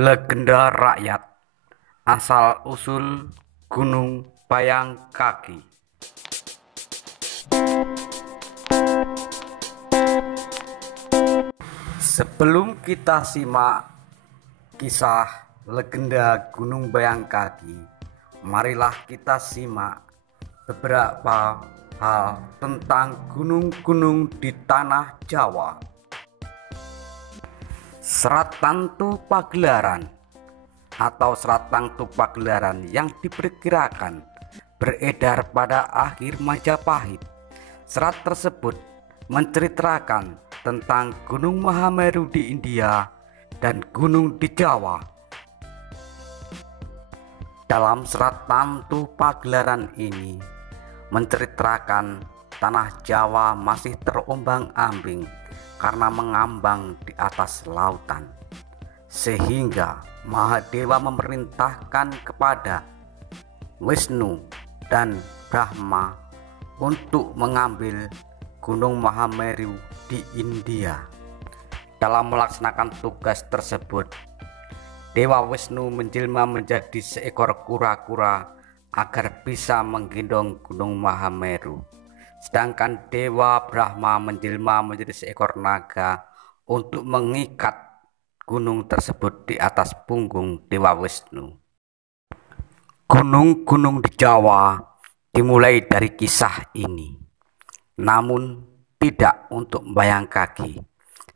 Legenda rakyat asal-usul Gunung Bayang Kaki. Sebelum kita simak kisah legenda Gunung Bayang Kaki, marilah kita simak beberapa hal tentang gunung-gunung di tanah Jawa. Serat Tantu Pagelaran atau Serat Tantu Pagelaran yang diperkirakan beredar pada akhir Majapahit. Serat tersebut menceritakan tentang Gunung Mahameru di India dan gunung di Jawa. Dalam Serat Tantu Pagelaran ini menceritakan tanah Jawa masih terombang-ambing karena mengambang di atas lautan, sehingga Mahadewa memerintahkan kepada Wisnu dan Brahma untuk mengambil Gunung Mahameru di India. Dalam melaksanakan tugas tersebut, Dewa Wisnu menjelma menjadi seekor kura-kura agar bisa menggendong Gunung Mahameru. Sedangkan Dewa Brahma menjelma menjadi seekor naga untuk mengikat gunung tersebut di atas punggung Dewa Wisnu. Gunung-gunung di Jawa dimulai dari kisah ini, namun tidak untuk Bayang Kaki,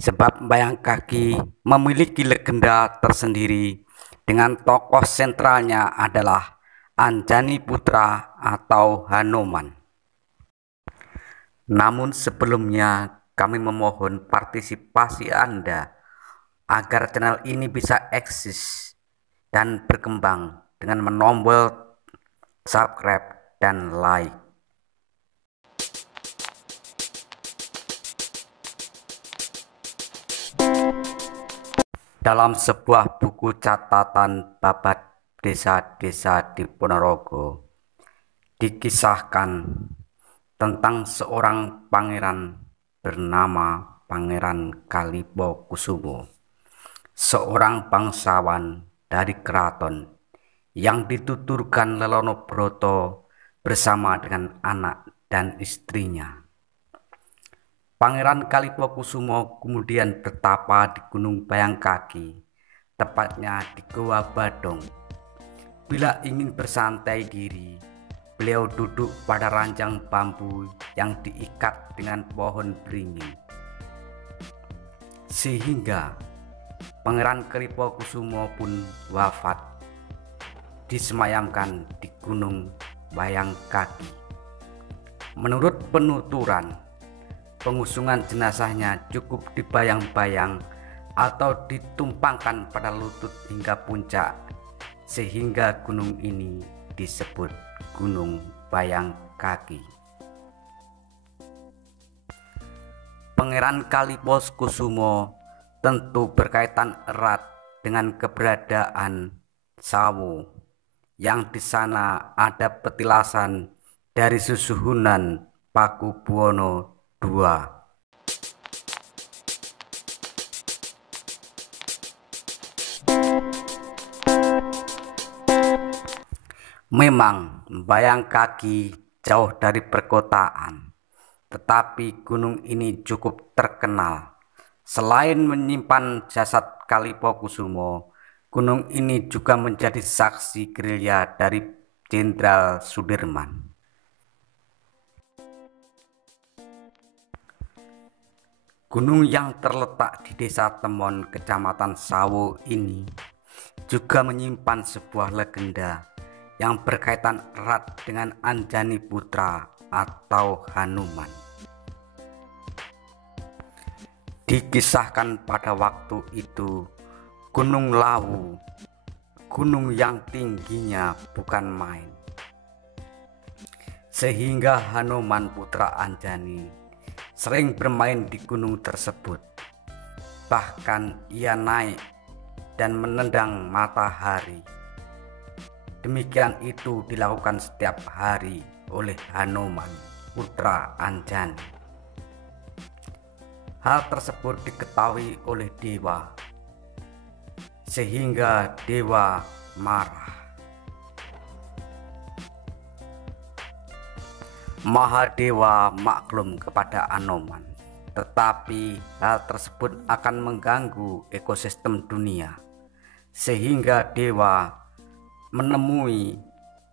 sebab Bayang Kaki memiliki legenda tersendiri dengan tokoh sentralnya adalah Anjani Putra atau Hanuman. Namun sebelumnya kami memohon partisipasi Anda agar channel ini bisa eksis dan berkembang dengan menombol subscribe dan like. Dalam sebuah buku catatan babat desa-desa di Ponorogo dikisahkan tentang seorang pangeran bernama Pangeran Kalipokusumo, seorang bangsawan dari keraton yang dituturkan Lelono-Broto bersama dengan anak dan istrinya. Pangeran Kalipokusumo kemudian bertapa di Gunung Bayang Kaki, tepatnya di Goa Badong. Bila ingin bersantai diri, beliau duduk pada ranjang bambu yang diikat dengan pohon beringin, sehingga Pangeran Kalipokusumo pun wafat disemayamkan di Gunung Bayang Kaki. Menurut penuturan, pengusungan jenazahnya cukup dibayang-bayang atau ditumpangkan pada lutut hingga puncak, sehingga gunung ini disebut Gunung Bayang Kaki. Pangeran Kalipokusumo tentu berkaitan erat dengan keberadaan Sawu, yang di sana ada petilasan dari susuhunan Pakubuwono II. Memang Bayang Kaki jauh dari perkotaan, tetapi gunung ini cukup terkenal. Selain menyimpan jasad Kalipokusumo, gunung ini juga menjadi saksi gerilya dari Jenderal Sudirman. Gunung yang terletak di Desa Temon, Kecamatan Sawu ini juga menyimpan sebuah legenda yang berkaitan erat dengan Anjani Putra atau Hanuman. Dikisahkan pada waktu itu Gunung Lawu, gunung yang tingginya bukan main, sehingga Hanuman putra Anjani sering bermain di gunung tersebut. Bahkan ia naik dan menendang matahari. Demikian itu dilakukan setiap hari oleh Hanuman, putra Anjani. Hal tersebut diketahui oleh dewa, sehingga dewa marah. Mahadewa maklum kepada Hanuman, tetapi hal tersebut akan mengganggu ekosistem dunia, sehingga dewa menemui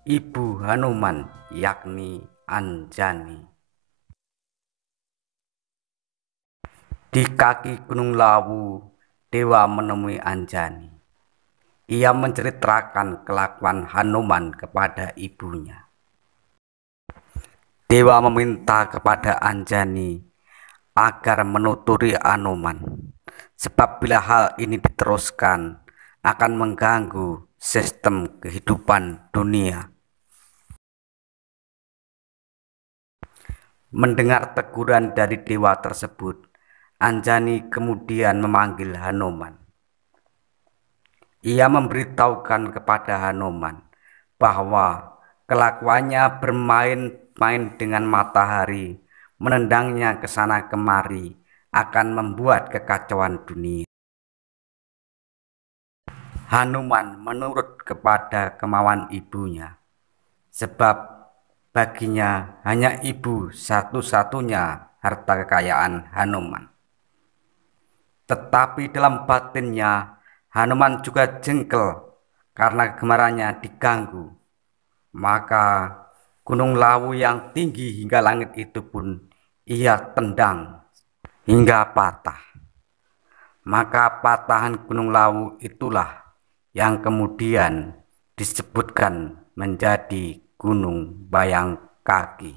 ibu Hanuman, yakni Anjani. Di kaki Gunung Lawu, dewa menemui Anjani. Ia menceritakan kelakuan Hanuman kepada ibunya. Dewa meminta kepada Anjani agar menuturi Hanuman, sebab bila hal ini diteruskan akan mengganggu sistem kehidupan dunia. Mendengar teguran dari dewa tersebut, Anjani kemudian memanggil Hanuman. Ia memberitahukan kepada Hanuman bahwa kelakuannya bermain-main dengan matahari, menendangnya ke sana kemari, akan membuat kekacauan dunia. Hanuman menurut kepada kemauan ibunya, sebab baginya hanya ibu satu-satunya harta kekayaan Hanuman. Tetapi dalam batinnya Hanuman juga jengkel karena kemarahannya diganggu. Maka Gunung Lawu yang tinggi hingga langit itu pun ia tendang hingga patah. Maka patahan Gunung Lawu itulah yang kemudian disebutkan menjadi Gunung Bayangkaki.